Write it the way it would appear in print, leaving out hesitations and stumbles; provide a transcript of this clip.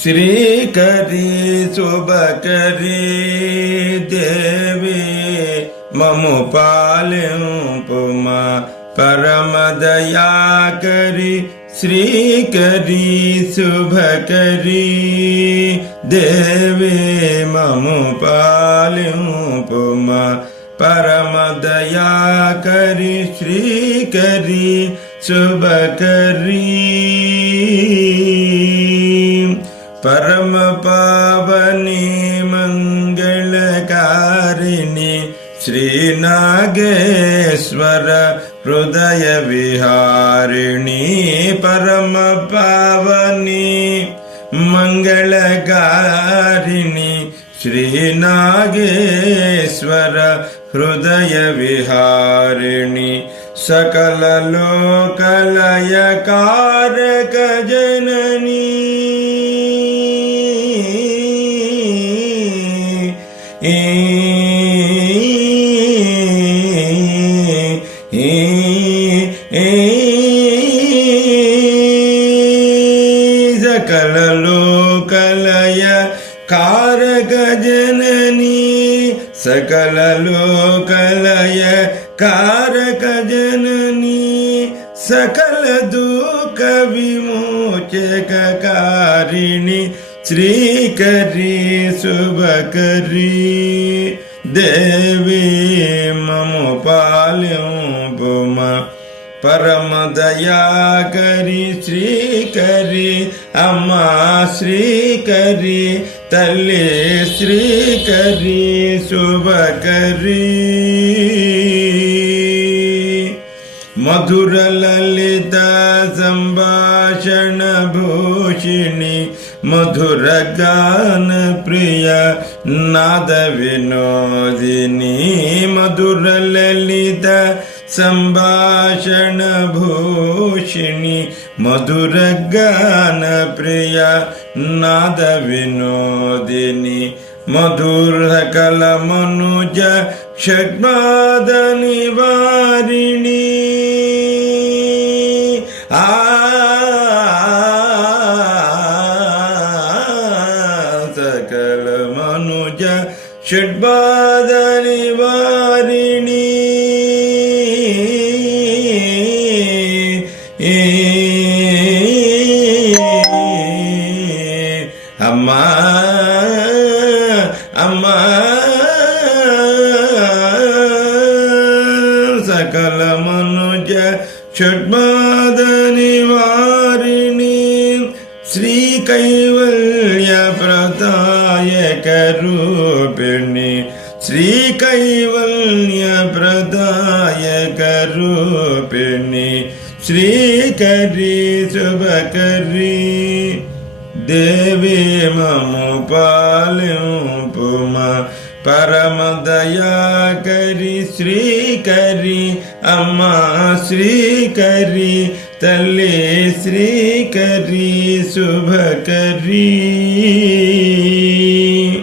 శ్రీకరి శుభకరి దేవి మము పాలింపుమా పరమదయాకరి శ్రీకరి శుభకరి దేవి మము పాలింపుమా పరమదయాకరి శ్రీకరి శుభకరి परम पावनी मंगलकारिणी श्री नागेश्वर हृदय विहारिणी परम पावनी मंगलकारिणी श्री नागेश्वर हृदय विहारिणी सकल लोकलय कारक जननी सकल लोकलय कारक जननी सकल लोकलय कारक जननी सकल दुख विमोचक कारिणी श्रीकरी शुभकरी देवी ममु पालिंपुमा परम दयाकरी श्रीकरी अम्मा श्रीकरी तल्ली श्रीकरी शुभकरी मधुर ललित संभाषण भूषिणी मधुर गान प्रिय नाद विनोदिनी मधुर ललित संभाषण भूषिणी मधुर गान प्रिय नाद विनोदिनी मधुर सकल मनुज षड्बाध निवारिणी सकल मनुज षड्बाध निवारिणी अम्मा अम्मा सकल मनुज षड्बाध निवारिणी श्री कैवल्य प्रदायक रूपिणी श्री कैवल्य प्रदायक रूपिणी श्रीकरी शुभकरी देवी ममु पालिंपुमा परम दयाकरी श्रीकरी अम्मा श्रीकरी तल्ली श्रीकरी शुभकरी।